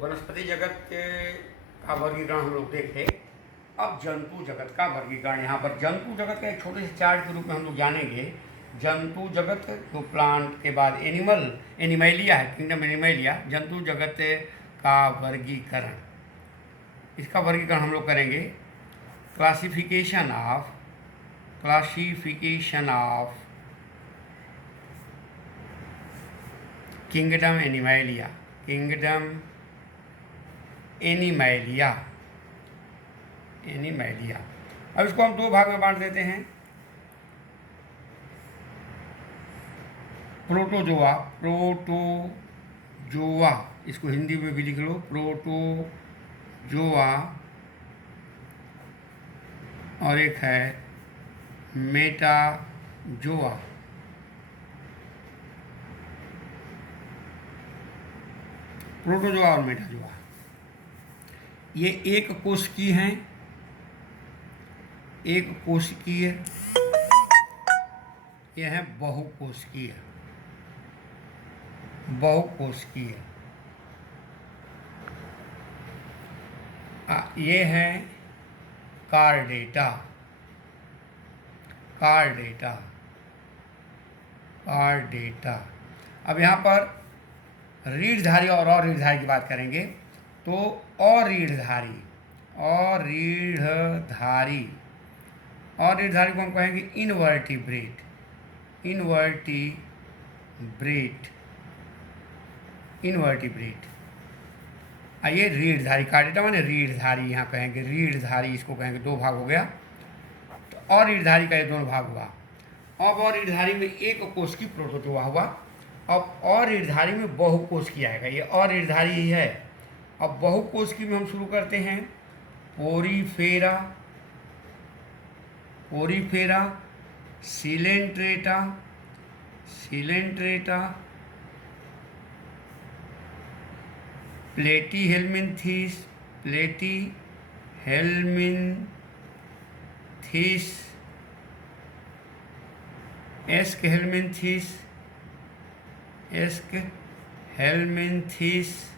वनस्पति जगत का वर्गीकरण हम लोग देखे। अब जंतु जगत का वर्गीकरण, यहाँ पर जंतु जगत का एक छोटे से चार्ट के रूप में हम लोग जानेंगे। जंतु जगत जो प्लांट के बाद एनिमैलिया है, किंगडम एनिमैलिया, जंतु जगत का वर्गीकरण, इसका वर्गीकरण हम लोग करेंगे। क्लासिफिकेशन ऑफ किंगडम एनिमैलिया, अब इसको हम दो भाग में बांट देते हैं। प्रोटोजोआ, इसको हिंदी में भी लिख लो, प्रोटोजोआ, और एक है मेटाजोआ। प्रोटोजोआ और मेटाजोआ ये एक कोशिकीय हैं, एक कोशिकीय, ये है बहुकोशिकीय। ये है कार्डेटा। अब यहाँ पर रीढ़धारी और अरीढ़धारी की बात करेंगे तो अरीढ़धारी को हम कहेंगे इनवर्टिब्रेट। ये रीढ़धारी, कार्डेटा माने रीढ़धारी, यहाँ कहेंगे रीढ़धारी, इसको कहेंगे। दो भाग हो गया, तो अरीढ़धारी का ये दोनों भाग हुआ। अब अरीढ़धारी में एक कोश की प्रोटोजोआ हुआ। अब अरीढ़धारी में बहुकोशिकी आएगा, ये अरीढ़धारी ही है। अब बहुकोशिकी में हम शुरू करते हैं। Porifera, Coelenterata, Platyhelminthes, Aschelminthes.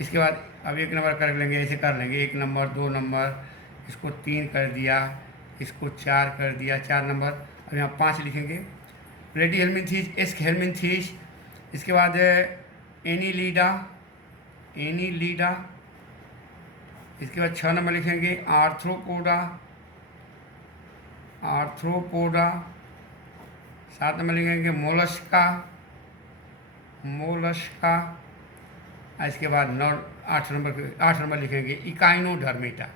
इसके बाद अब एक नंबर कर लेंगे, ऐसे कर लेंगे, 1 नंबर 2 नंबर, इसको 3 कर दिया, इसको 4 कर दिया, 4 नंबर। अब यहाँ 5 लिखेंगे। प्लेटीहेल्मिन्थीस, एस्कहेल्मिन्थीस, इसके बाद एनीलिडा, इसके बाद 6 नंबर लिखेंगे आर्थ्रोपोडा, 7 नंबर लिखेंगे मोलस्का, इसके बाद 8 नंबर लिखेंगे इकाइनोडर्मेटा,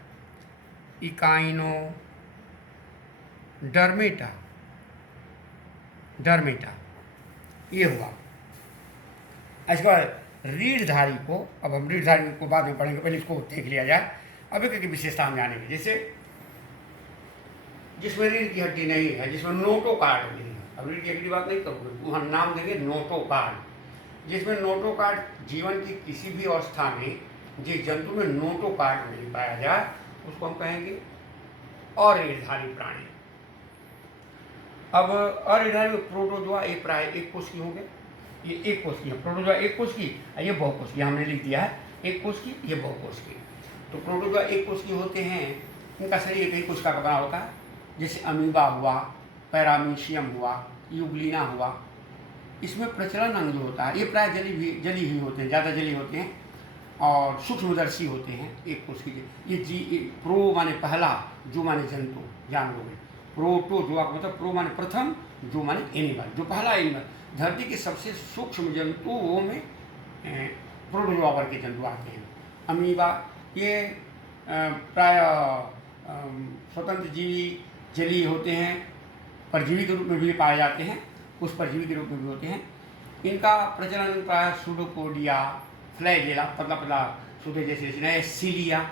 ये हुआ। इसके बाद रीढ़धारी को, अब हम रीढ़धारी को बाद में पढ़ेंगे, पहले इसको देख लिया जाए। अब एक विशेषता हम जानेंगे, जैसे जिसमें रीढ़ की हड्डी नहीं है, जिसमें नोटोकार्ड नहीं है। अब रीढ़ की हड्डी की बात नहीं करूँगा, वहाँ नाम देंगे नोटोकार्ड। जिसमें नोटोकार्ड जीवन की किसी भी अवस्था में जिस जंतु में नोटोकार्ड नहीं पाया जाए उसको हम कहेंगे अरीढ़धारी प्राणी। अब अरीढ़धारी में प्रोटोजोआ एक प्राय एक कोशिकीय होंगे, ये एक कोशिकीय है। प्रोटोजोआ एक कोशिकीय, ये बहुकोशिकीय, हमने लिख दिया है एक कोशिकीय, ये बहुकोशिकीय। तो प्रोटोजोआ एक कोशिकीय होते हैं, इनका शरीर एक ही कोशिका का बना होता है। जैसे अमीबा हुआ, पैरामीशियम हुआ, यूग्लिना हुआ। इसमें प्रचलन अंग जो होता है, ये प्राय जली हुई होते हैं, ज़्यादा जली होते हैं और सूक्ष्मदर्शी होते हैं। एक कोशिकीय, ये प्रो माने पहला, जो माने जंतु, जानवर में। प्रोटोजोआ का मतलब प्रो माने प्रथम, जो माने एनिमल, जो पहला एनिमल। धरती के सबसे सूक्ष्म जंतुओं में प्रोटोजोआ वर्ग के जंतु आते हैं। अमीबा ये प्राय स्वतंत्र जीवी जलीय होते हैं, परजीवी के रूप में भी पाए जाते हैं, कुछ परजीवी के रूप में भी होते हैं। इनका प्रचलन प्राय सूडोपोडिया, फ्लैजेला, पतला सूदे जैसे सीलिया,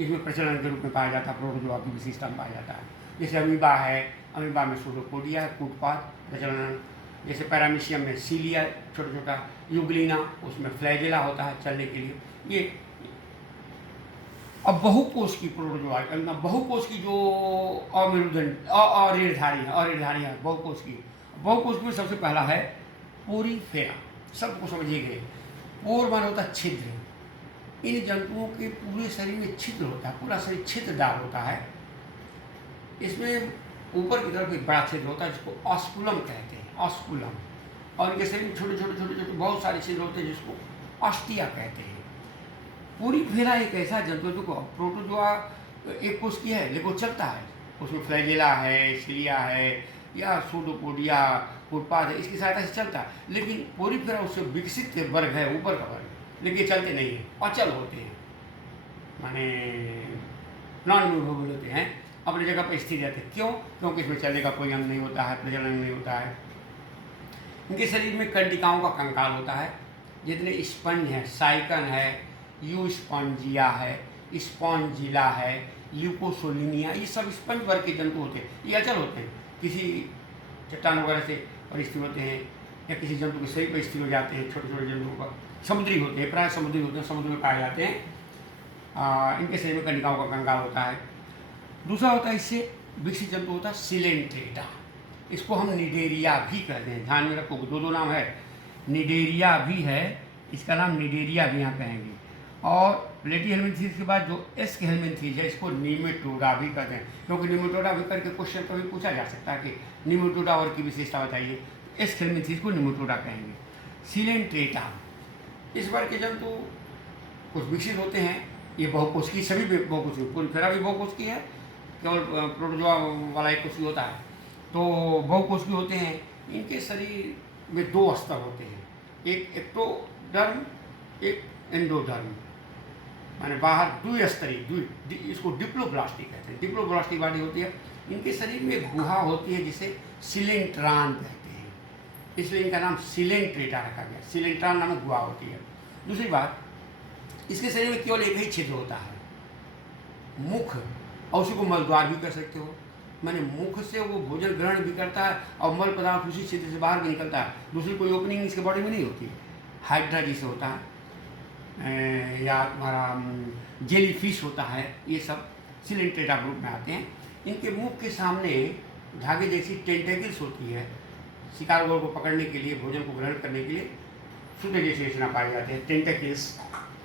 इसमें प्रचलन के रूप में पाया जाता है। प्रोटोजोआ की विशिष्टता में पाया जाता है। जैसे अमीबा है, अमीबा में सूडोपोडिया है, कूटपात प्रचलन। जैसे पैरामीशियम में सीलिया, छोटा यूग्लिना, उसमें फ्लैजेला होता है चलने के लिए। ये अब बहुकोश की प्रोटोजोआ, बहुकोश की जो अरीढ़धारी है, बहुकोश की में सबसे पहला है पोरीफेरा शब्द को समझिए गए। पोर माने होता है छिद्र। इन जंतुओं के पूरे शरीर में छिद्र होता है, पूरा शरीर छिद्रदार होता है। इसमें ऊपर की तरफ एक बड़ा छिद्र होता है जिसको ऑस्कुलम कहते हैं, ऑस्कुलम। और इनके शरीर में छोटे छोटे छोटे छोटे बहुत सारे छिद्र होते हैं जिसको ऑस्टिया कहते हैं। पोरीफेरा एक ऐसा जंतु जो प्रोटोजोआ एक कोष की है लेकिन वो चलता है, उसमें फ्लैजेला है, सिलिया है या सूडोपोडिया फुटपाथ है, इसकी सहायता से चलता है। लेकिन पोरीफेरा उससे विकसित वर्ग है, ऊपर का वर्ग, लेकिन ये चलते नहीं हैं, अचल होते हैं, माने नॉन मूवेबल होते हैं, अपनी जगह पर स्थिर रहते हैं। क्यों? क्योंकि इसमें चलने का कोई अंग नहीं होता है, प्रजनन नहीं होता है। इनके शरीर में कंटिकाओं का कंकाल होता है। जितने स्पंज हैं, साइकन है, यूस्पॉन्जिया है, स्पॉन्जिला है, ल्यूकोसोलिनिया, ये सब स्पंज वर्ग के जंतु होते हैं। ये अचल होते हैं, किसी चट्टान वगैरह से और स्थिर होते हैं या किसी जंतु के शरीर पर स्थिर हो जाते हैं। छोटे छोटे जंतुओं का समुद्री होते हैं, प्राय समुद्री होते हैं, समुद्र में पाए जाते हैं। इनके शरीर में कंडिकाओं का कंकाल होता है। दूसरा होता है इससे विकसित जंतु होता है सिलेंट्रेटा। इसको हम निडेरिया भी कहते हैं, ध्यान में रखो, दो नाम है, निडेरिया भी है, इसका नाम निडेरिया भी यहाँ कहेंगे। और प्लेटीहेल्मिन्थीज के बाद जो एस्केहेल्मिन्थीज है इसको निमेटोडा भी कहते हैं, क्योंकि निमेटोडा भी करके क्वेश्चन कभी पूछा जा सकता है कि निमेटोडा और की विशेषता बताइए। एस्केहेल्मिन्थीज को निमेटोडा कहेंगे। सिलेंट्रेटा इस वर्ग के जंतु कुछ विकसित होते हैं। ये बहुकोष्ठीय, सभी बहुकोष्ठीय, पोरीफेरा भी बहुकोष्ठीय है, केवल प्रोटोजोआ वाला एक कोष्ठीय होता है, तो बहुकोष्ठीय होते हैं। इनके शरीर में दो स्तर होते हैं, एक एक्टोडर्म, एक एंडोडर्म, माने बाहर द्विस्तरीय, इसको डिप्लोब्लास्टिक कहते हैं, डिप्लोब्लास्टिक बॉडी होती है। इनके शरीर में एक गुहा होती है जिसे सिलेंट्रान कहते हैं, इसलिए इनका नाम सिलेंट्रेटा रखा गया। सिलेंट्रान नामक गुहा होती है। दूसरी बात, इसके शरीर में केवल एक ही छिद्र होता है, मुख, और उसी को मलद्वार भी कर सकते हो, माने मुख से वो भोजन ग्रहण भी करता है और मल पदार्थ उसी छिद्र से बाहर भी निकलता है। दूसरी कोई ओपनिंग इसके बॉडी में नहीं होती। हाइड्रा जिसे होता है या तुम्हारा जेली फिश होता है, ये सब सिलेंट्रेटा ग्रुप में आते हैं। इनके मुख के सामने धागे जैसी टेंटेकल्स होती है, शिकार को पकड़ने के लिए, भोजन को ग्रहण करने के लिए सूते जैसे रचना पाए जाते हैं, टेंटेकल्स,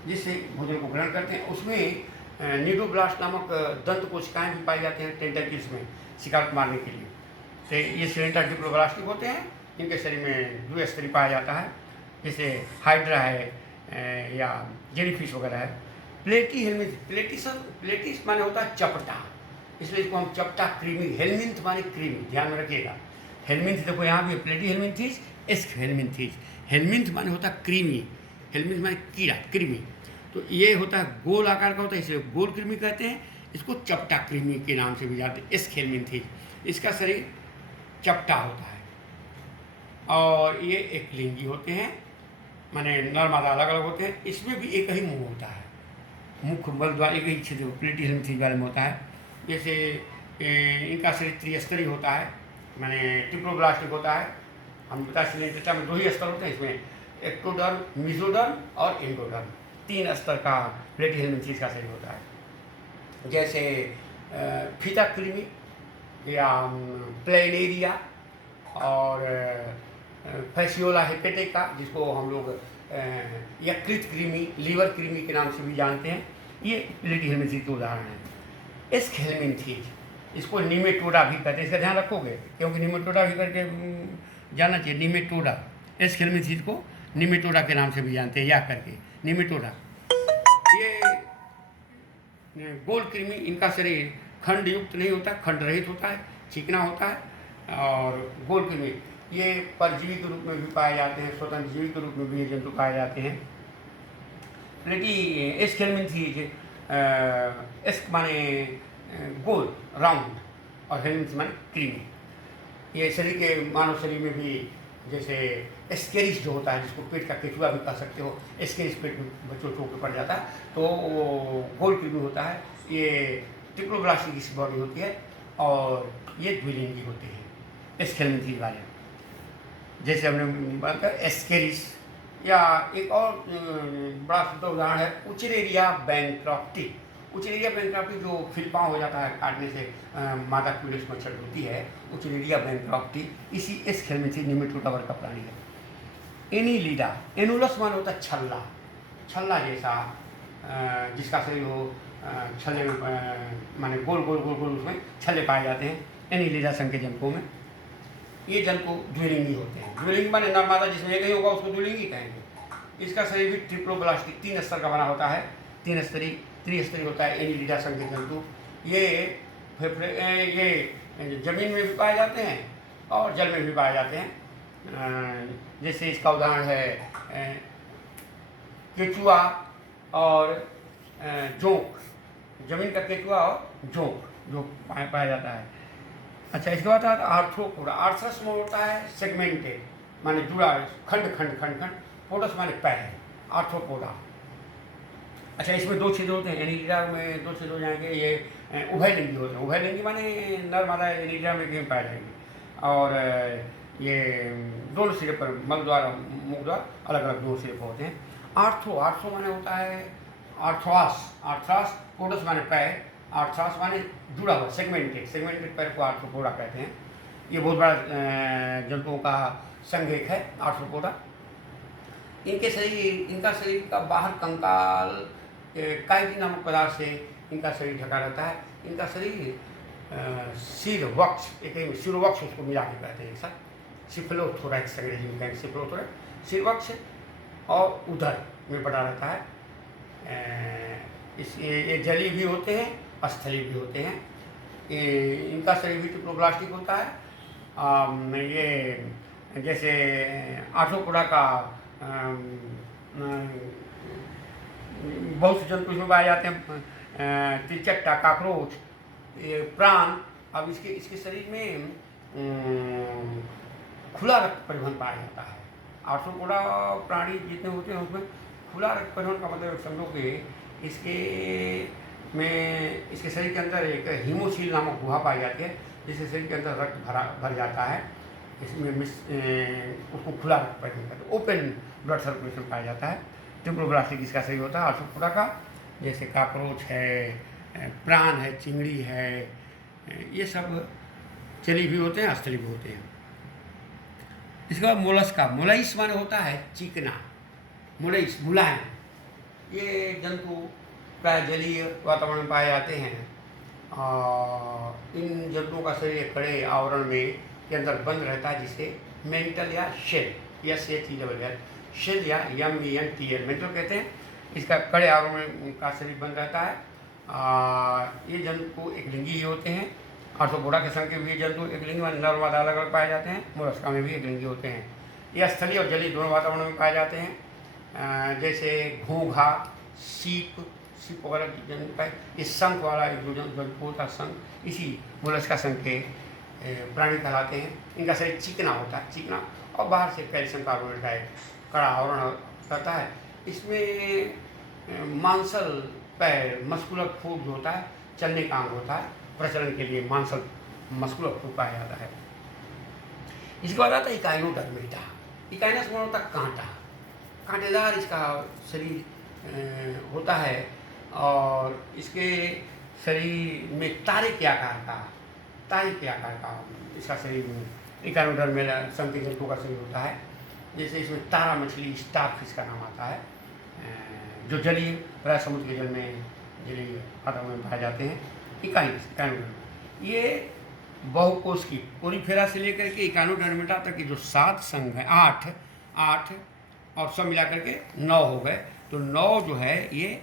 जिससे भोजन को ग्रहण करते हैं। उसमें निडोब्लास्ट नामक दंत कोशिकाएं भी पाई जाते हैं टेंटेकल्स में, शिकार को मारने के लिए। तो ये सिलेंट्रा डिप्लोब्लास्टिक होते हैं। इनके शरीर में द्विस्तरीय पाया जाता है, जैसे हाइड्रा है या जेलीफिश वगैरह है। प्लेटिस माने होता है चपटा, इसलिए इसको हम चपटा क्रीमी, हेलमिंथ माने क्रीमी, ध्यान में रखिएगा। हेलमिंथ देखो यहाँ भी प्लेटीहेल्मिन्थीज, एस्केहेल्मिन्थीज। हेलमिंथ माने होता है क्रीमी, हेलमिंथ माने कीड़ा, कृमि। तो ये होता है गोल आकार का होता है, इसे गोल कृमि कहते हैं। इसको चपटा कृमि के नाम से भी जानते हैं, एस्केहेल्मिन्थीज। इसका शरीर चपटा होता है और ये एक लिंगी होते हैं, माने नर मादा अलग अलग होते हैं। इसमें भी एक ही मुंह होता है, मुख मल द्वार एक ही छिद्र प्लेटीहेल्मिन्थीज वाले में होता है। जैसे इनका शरीर त्रिस्तरीय होता है, माने ट्रिप्लोब्लास्टिक होता है। हम बता सिलेंट्रेटा में दो ही स्तर होते हैं, इसमें एक्टोडर्म, मेसोडर्म और एंडोडर्म, तीन स्तर का प्लेटीहेल्मिन्थीज का शरीर होता है। जैसे फीता कृमि या प्लेनेरिया और फैसियोला हेपेटिका, जिसको हम लोग यकृत कृमि, लीवर कृमि के नाम से भी जानते हैं, ये प्लेटीहेल्मिन्थीज के उदाहरण हैं। एस्केहेल्मिन्थीज, इसको निमेटोडा भी कहते हैं, इसका ध्यान रखोगे क्योंकि निमेटोडा भी करके जानना चाहिए। निमेटोडा, एस्केहेल्मिन्थीज को निमेटोडा के नाम से भी जानते हैं, या करके निमेटोडा। ये गोल कृमि, इनका शरीर खंड युक्त नहीं होता, खंड रहित होता है, चिकना होता है। और गोल कृमि ये परजीवी के रूप में भी पाए जाते हैं, स्वतंत्र जीवी के रूप में भी ये जंतु पाए जाते हैं। एस्केहेल्मिन्थीज एस्क माने गोल, राउंड, और हेल्मिन्थ माने क्रीमी। ये शरीर के, मानव शरीर में भी जैसे एस्केरिस जो होता है, जिसको पेट का केचुआ भी कह सकते हो, एस्केरिस पेट में बच्चों चोट पड़ जाता है तो गोल कृमि होता है। ये ट्रिप्लोब्लास्टिक की बॉडी होती है और ये द्विलिंगी होते हैं एस्केहेल्मिन्थीज वाले। जैसे हमने बात कर एस्केरिस, या एक और बड़ा शुद्ध उदाहरण है उचरेरिया बैंक्रॉफ्टी। उचरेरिया बैंक्रॉफ्टी जो फिलपाव हो जाता है काटने से, मादा क्यूलिस मच्छर होती है, उचरेरिया बैंक्रॉफ्टी, इसी एस्केहेल्मिन्थीज निमेटोडा वर्ग का प्राणी है। एनीलिडा, एनुलस मान होता है छल्ला, छल्ला जैसा जिसका शरीर हो छल्ले माने गोल गोल गोल गोल उसमें छल्ले पाए जाते हैं एनीलिडा संघ के जंतुओं में। ये जंतु द्विलिंगी होते हैं। द्विलिंगी माने नर मादा जिसमें एक ही होगा उसको द्विलिंगी कहेंगे। इसका शरीर भी ट्रिप्लोब्लास्टिक 3 स्तर का बना होता है, 3 स्तरीय त्रिस्तरीय होता है एनीलिडा संघ के जंतु। ये जमीन में भी पाए जाते हैं और जल में भी पाए जाते हैं। जैसे इसका उदाहरण है केचुआ और जोंक, जमीन का केचुआ और जोंक जो पाया जाता है। अच्छा, इसके बाद आर्थ्रोपोडा, आर्थ्रस में होता है सेगमेंटेड माने जुड़ा खंड खंड खंड खंड, पोडस माने पैर, आर्थ्रोपोडा। अच्छा, इसमें 2 छिद्र होते हैं, एनीलिडा में 2 छिद्र हो जाएंगे। ये उभयलिंगी होते हैं, उभयलिंगी माने नर मादा एनीलिडा में कहीं पाए जाएंगे। और ये दोनों सिरे पर मल द्वारा मुख द्वारा अलग अलग 2 सिरे पर होते हैं। आर्थ्रो, आर्थ्रो माने होता है आर्थ्रास, आर्थ्रास पोडस माने पैर, आर्थ्रास माने जुड़ा हुआ सेगमेंटेड, सेगमेंटेड पैर को आर्थ्रोपोडा कहते हैं। ये बहुत बड़ा जंतुओं का संघ एक है आर्थ्रोपोडा। इनका शरीर का बाहर कंकाल काइटिन नामक पदार्थ से इनका शरीर ढका रहता है। इनका शरीर सिर वक्ष, एक सिर वक्ष उसको मिला के कहते हैं एक साथ, सिफलोथोरैक्स अंग्रेजी में कहेंगे, सिफलोथोरैक्स सिर वक्ष और उदर में बटा रहता है। ये जलीय भी होते हैं, स्थलीय भी होते हैं। इनका शरीर भी ट्रिप्लोब्लास्टिक होता है। ये जैसे आर्थ्रोपोडा का बहुत से जंतु इसमें पाए जाते हैं, त्रिचट्टा, काकरोच, प्राण। अब इसके शरीर में खुला रक्त परिवहन पाया जाता है। आर्थ्रोपोडा प्राणी जितने होते हैं उसमें खुला रक्त परिवहन का मतलब समझो कि इसके शरीर के अंदर एक हीमोसील नामक गुहा पाई जाती है, जिससे शरीर के अंदर रक्त भर जाता है। इसमें उसको खुला रक्त परिवहन कहते हैं, ओपन ब्लड सर्कुलेशन पाया जाता है। ट्रिप्लोब्लास्टिक इसका शरीर होता है आर्थ्रोपोडा का। जैसे काकरोच है, प्राण है, चिंगड़ी है, ये सब जलीय भी होते हैं, स्थलीय भी होते हैं। इसके बाद मोलस्का, मोलाइस माने होता है चिकना, मोलाइस मुलायम। ये जंतु प्राय जलीय वातावरण में पाए जाते हैं। और इन जंतुओं का शरीर कड़े आवरण में के अंदर बंद रहता है, जिसे मेंटल या शेल, शेल या MENTL मेंटल कहते हैं। इसका कड़े आवरण का शरीर बंद रहता है। ये जंतु एक लिंगी ही होते हैं। आर्थ्रोपोडा के संघ के भी जंतु एक लिंगी में नर मादा अलग अलग पाए जाते हैं। मोलस्का में भी एक लिंगी होते हैं। ये स्थलीय और जलीय दोनों वातावरण में पाए जाते हैं। जैसे घोंघा, सीप वगैरह जंतु का ये शंख वाला एक जो जंतु होता है, शंख, इसी मोलस्का संघ के प्राणी कहलाते हैं। इनका शरीर चिकना होता है, चिकना, और बाहर से कैल्शियम कार्बोनेट का एक कड़ा आवरण रहता है। इसमें मांसल पैर, मस्कुलर फूट जो होता है, चलने का अंग होता है, प्रचलन के लिए मांसल मस्कुलर फूट पाया जाता है। इसके बाद आता है इकाइनोडर्मेटा। इकाइनस में होता है कांटा, कांटेदार इसका शरीर होता है। और इसके शरीर में तारे के आकार का इसका शरीर में इकाइनोडर्मेटा संघ के जंतुओं का शरीर होता है। जैसे इसमें तारा मछली, स्टारफिश का नाम आता है, जो जलीय प्राय समुद्र के जल में जलीय वातावरण में पाए जाते हैं। इकाइनोडर्मेटा ये बहुकोश की पोरीफेरा से लेकर के इकाइनोडर्मेटा तक की जो 7 संघ हैं, 8 और सब मिला करके 9 हो गए। तो 9 जो है ये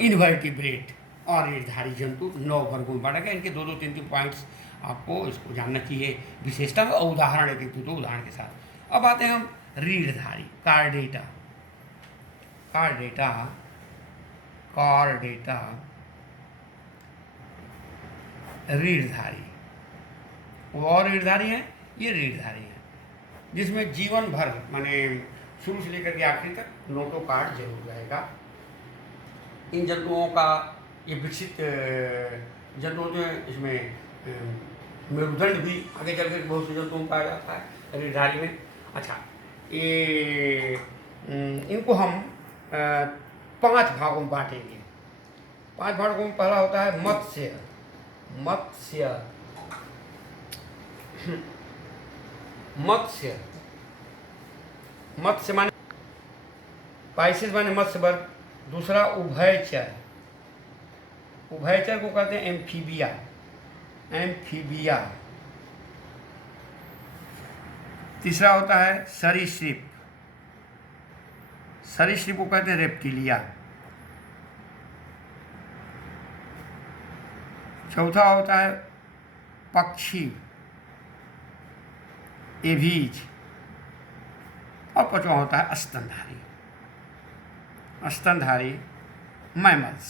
इनवर्टिब्रेट और रीढ़धारी जंतु 9 वर्गों में बांटा गया। इनके 2-2, 3-3 पॉइंट्स आपको इसको जानना चाहिए विशेषता में, और उदाहरण एक 2 उदाहरण के साथ। अब आते हैं हम रीढ़धारी, कार्डेटा रीढ़धारी, वो और रीढ़धारी हैं, ये रीढ़धारी हैं, जिसमें जीवन भर माने शुरू से लेकर के आखिरी तक नोटोकार्ड जरूर रहेगा। इन जंतुओं का ये विकसित जंतु जो है, इसमें मेरुदंड भी आगे चल कर बहुत से जंतुओं में पाया जाता है रीढ़धारी में। अच्छा, ये इनको हम 5 भागों में बांटेंगे। 5 भागों में पहला होता है मत्स्य। मत्स्य माने पाइसेस माने मत्स्य वर्ग। दूसरा उभयचर, उभयचर को कहते हैं एम्फीबिया, एम्फीबिया। तीसरा होता है सरीसृप, सरीसृप को कहते हैं रेप्टिलिया। चौथा होता है पक्षी, एवीज। और पांचवा होता है स्तनधारी, स्तनधारी मैमल्स,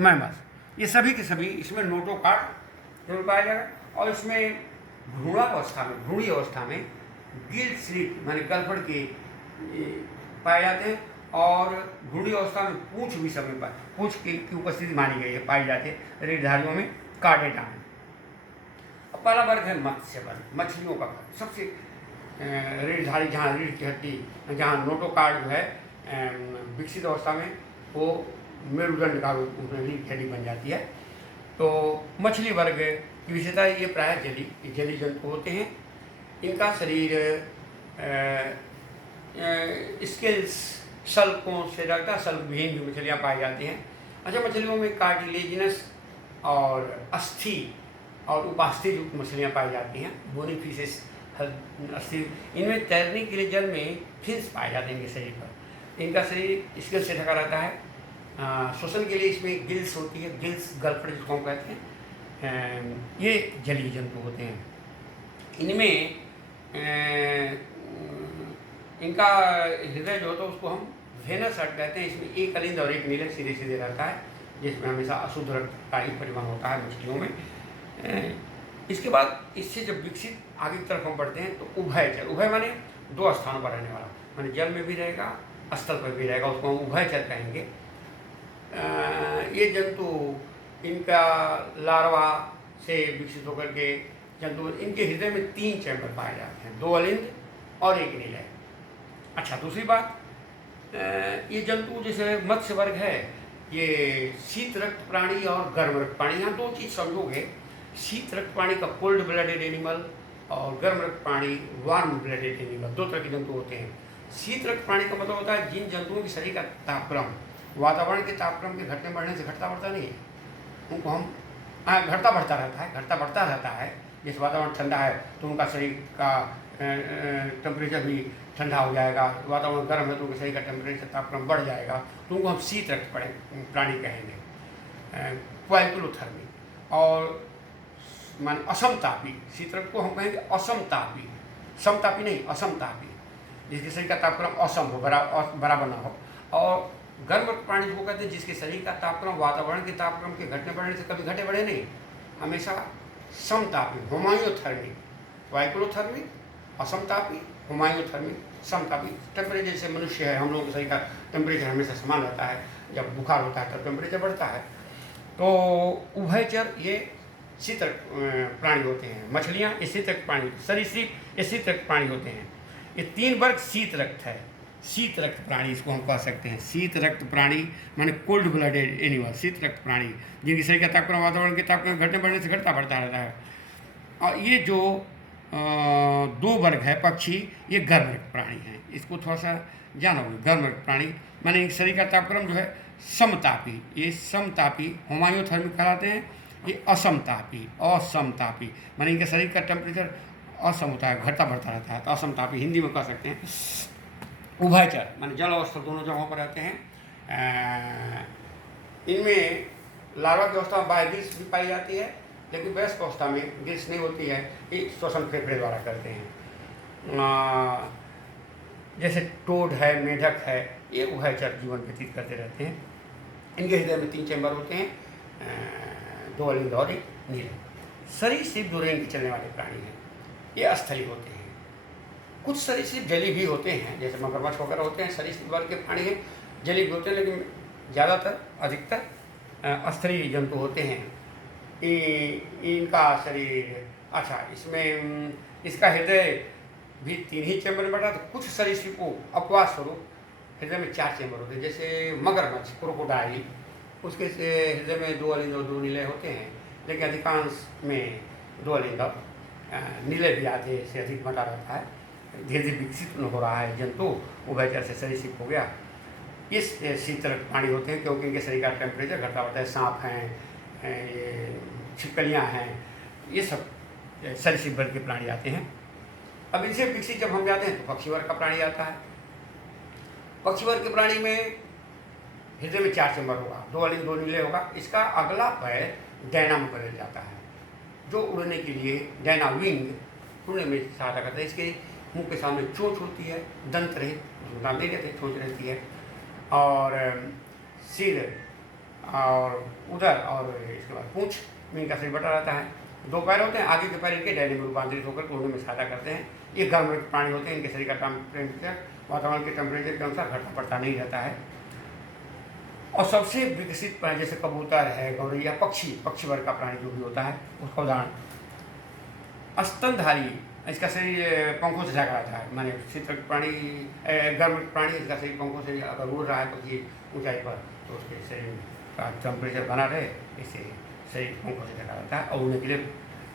मैमल्स। ये सभी के सभी इसमें नोटोकार्ड जरूर पाया जाएगा। और इसमें भ्रूणावस्था में, भ्रूणी अवस्था में गिल स्लिट माने गलफड़ के पाए जाते हैं। और भ्रूणी अवस्था में पूंछ भी समय पर पूंछ की उपस्थिति मानी गई है, पाई जाती है रीढ़धारियों में, कार्डेटा में। अब पहला वर्ग है मत्स्य वर्ग, मछलियों का वर्ग। सबसे रीढ़धारी जहाँ रीढ़ की हड्डी, जहाँ नोटोकार्ड जो है विकसित अवस्था में वो मेरुदंड का रूप रीढ़ की हड्डी बन जाती है। तो मछली वर्ग की विशेषता ये प्रायः जली जंतु होते हैं। इनका शरीर स्केल्स, सल्कों से रखता है, सल्क विहीन भी मछलियाँ पाई जाती हैं। अच्छा, मछलियों में कार्टिलेजिनस और अस्थि और उपास्थि युक्त मछलियाँ पाई जाती हैं, बोनी फिशेस अस्थि। इनमें तैरने के लिए जल में फिन्स पाए जाते हैं इनके शरीर पर। इनका शरीर स्केल से ढका रहता है। श्वसन के लिए इसमें गिल्स होती है, गिल्स गलफड़ जिसको हम कहते हैं। ये जलीय जंतु होते हैं। इनमें इनका हृदय जो होता है उसको हम वेनस हार्ट कहते हैं। इसमें एक अलिंद और एक नीलक सीधे सीधे रहता है, जिसमें हमेशा अशुद्ध रक्त का ही परिवहन होता है मछलियों में। इसके बाद इससे जब विकसित आगे की तरफ हम बढ़ते हैं तो उभयचर, उभय माने दो स्थानों पर रहने वाला, माने जल में भी रहेगा, स्थल पर भी रहेगा, उसको हम उभयचर कहेंगे। ये जंतु, इनका लार्वा से विकसित होकर के जंतु, इनके हृदय में 3 चैम्बर पाए जाते हैं, 2 अलिंद और एक नीलय। अच्छा, दूसरी बात, ये जंतु जैसे मत्स्य वर्ग है, ये शीत रक्त प्राणी और गर्म रक्त प्राणी। यहाँ 2 चीज़ समझोगे, शीत रक्त प्राणी का कोल्ड ब्लडेड एनिमल और गर्म रक्त प्राणी वार्म ब्लडेड एनिमल, 2 तरह के जंतु होते हैं। शीत रक्त प्राणी का मतलब होता है जिन जंतुओं के शरीर का तापक्रम वातावरण के तापक्रम के घटने बढ़ने से घटता बढ़ता नहीं है, उनको हम घटता बढ़ता रहता है, घटता बढ़ता रहता है। जैसे वातावरण ठंडा है तो उनका शरीर का टेम्परेचर भी ठंडा हो जाएगा, वातावरण गर्म है तो उनके शरीर का टेम्परेचर तापक्रम बढ़ जाएगा, तो उनको हम शीत रक्त प्राणी कहेंगे, क्वाइकुलोथर्मी। और मान असमतापी, शीत रक्त को हम कहेंगे असमतापी, समतापी नहीं, असमतापी, जिसके शरीर का तापक्रम असम हो, बराबर ना हो। और गर्म रक्त प्राणी को कहते हैं जिसके शरीर का तापक्रम वातावरण के तापक्रम के घटने बढ़ने से कभी घटे बढ़े नहीं, हमेशा समतापी, होमायोथर्मी, वाइकुलोथर्मी, असमतापी, होमायोथर्मी, समतापी। टेम्परेचर जैसे मनुष्य है, हम लोगों के शरीर का टेम्परेचर हमेशा समान रहता है, जब बुखार होता है तब टेम्परेचर बढ़ता है। तो उभयचर ये शीत रक्त प्राणी होते हैं। मछलियाँ ये शीत रक्त प्राणी, सरीसृप ये शीत रक्त प्राणी होते हैं। ये 3 वर्ग शीत रक्त है, शीत रक्त प्राणी इसको हम कह सकते हैं। शीत रक्त प्राणी माने कोल्ड ब्लडेड एनिमल, शीत रक्त प्राणी जिनके शरीर का तापक्रम वातावरण के तापक्रम घटने बढ़ने से घटता बढ़ता रहता है। और ये जो 2 वर्ग है पक्षी, ये गर्म रक्त प्राणी हैं। इसको थोड़ा सा जानोगे, गर्म रक्त प्राणी माने इनके शरीर का तापक्रम जो है समतापी, ये समतापी होमायोथर्मिक कहलाते हैं। ये असमतापी, असमतापी माने इनके शरीर का टेम्परेचर असम होता है, घटता बढ़ता रहता है, तो असमतापी हिंदी में कह सकते हैं। उभयचर माने जल और स्थल दोनों जगहों पर रहते हैं। इनमें लार्वा की अवस्था में बायोगिल्स भी पाई जाती है, लेकिन वयस्क अवस्था में गिल्स नहीं होती है, ये श्वसन फेफड़े द्वारा करते हैं। जैसे टोड है, मेढक है, ये उभयचर जीवन व्यतीत करते रहते हैं। इनके हृदय में 3 चैम्बर होते हैं, 2 अलिंद और एक नील। सरीसृप जो रेंग के चलने वाले प्राणी हैं, ये अस्थली होते हैं। कुछ सरीसृप जली भी होते हैं, जैसे मगरमच्छ वगैरह होते हैं, सरीसृप वर्ग के प्राणी हैं, जली भी होते हैं, लेकिन ज़्यादातर अधिकतर अस्थली जंतु होते हैं। इनका शरीर, अच्छा, इसमें इसका हृदय भी 3 ही चैम्बर में बटा। तो कुछ सरीसृप को अपवाद स्वरूप हृदय में 4 चैम्बर होते हैं, जैसे मगरमच्छ क्रोकोडाइल, उसके हृदय में 2 अलिंद और 2 नीले होते हैं, लेकिन अधिकांश में 2 अलिंद और नीले भी आधे से अधिक बना रहता है, धीरे धीरे विकसित हो रहा है जंतु, उभयचर से सरीसृप हो गया। इस शीतल प्राणी होते हैं क्योंकि इनके शरीर का टेम्परेचर घटा होता है। सांप हैं, ये छिपकलियाँ हैं, ये सब सरीसृप वर्ग के प्राणी आते हैं। अब इनसे विकसित जब हम जाते हैं तो पक्षी वर्ग का प्राणी आता है। पक्षी वर्ग के प्राणी में हृदय में 4 चैम्बर होगा, 2 अलिंग 2 नीले होगा। इसका अगला पैर डैना में बदल जाता है, जो उड़ने के लिए डैना विंग उड़ने में सहायता करता है। इसके मुंह के सामने चोंच होती है, दंत रहित, दांत नहीं रहते, चोंच रहती है, और सिर और उधर और इसके बाद पूंछ में इनका शरीर बटा रहता है। 2 पैर होते हैं, आगे के पैर इनके डैने में रूपांतरित होकर उड़ने में सहायता करते हैं। ये गर्म प्राणी होते हैं, इनके शरीर का टेम्परेचर वातावरण के टेम्परेचर के अनुसार घटता बढ़ता नहीं रहता है। और सबसे विकसित प्राणी जैसे कबूतर है, गौरैया, पक्षी वर्ग का प्राणी जो भी होता है उसका उदाहरण स्तनधारी, इसका शरीर पंखों से ढका रहता है। माने शीतल प्राणी, गर्म प्राणी, इसका शरीर पंखों से अगर उड़ रहा है पक्षी ऊंचाई पर तो उसके शरीर का टेम्परेचर बना रहे, इससे शरीर पंखों से ढका रहता है और उड़ने के लिए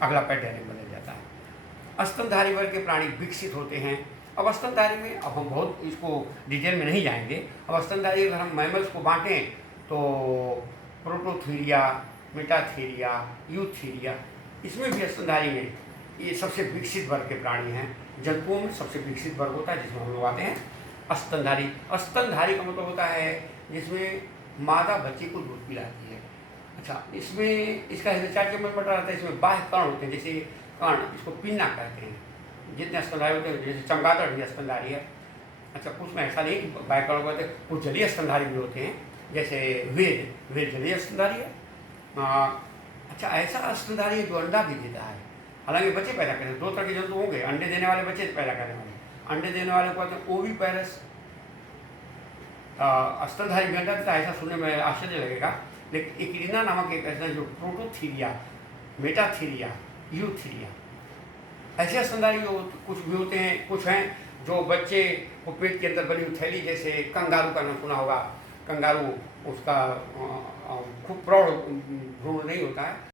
अगला पैर डैने में बदल जाता है। स्तनधारी वर्ग के प्राणी विकसित होते हैं। अब स्तनधारी में अब हम बहुत इसको डिटेल में नहीं जाएंगे। अब स्तनधारी अगर हम मैमल्स को बांटें तो प्रोटोथीरिया, मेटाथीरिया, यूथीरिया, इसमें भी स्तनधारी में ये सबसे विकसित वर्ग के प्राणी हैं। जंतुओं में सबसे विकसित वर्ग होता है जिसमें हम लोग आते हैं स्तनधारी। स्तनधारी का मतलब होता है जिसमें मादा बच्चे को दूध पिलाती है। अच्छा, इसमें इसका हृदय 4 चैम्बर बटा रहता है। इसमें बाह्य कर्ण होते हैं, जैसे कर्ण, इसको पिन्ना कहते हैं। जितने स्तनधारी होते हैं, जैसे चमगादड़ भी स्तनधारी है। अच्छा, कुछ में ऐसा नहीं बाह्य कर्ण होते हैं, कुछ जलीय स्तनधारी भी होते हैं, जैसे वेद जलीय स्तनधारी है। अच्छा, ऐसा स्तनधारी है जो अंडा भी देता है, हालांकि बच्चे पैदा करते हैं। 2 तरह के जंतु होंगे, अंडे देने वाले, बच्चे पैदा करने वाले। अंडे देने वाले को कहते हैं ओविपेरस। स्तनधारी भी अंडा देता है, ऐसा सुनने में आश्चर्य लगेगा, लेकिन इक्रिना नामक एक ऐसा जो प्रोटोथीरिया, मेटाथीरिया, यूथीरिया, ऐसे स्तनधारी जो कुछ भी होते हैं, कुछ हैं जो बच्चे को पेट के अंदर बनी हुई थैली, जैसे कंगारू का नाम सुना होगा। कंगारू, उसका खूब प्रौढ़ भ्रूण नहीं होता है,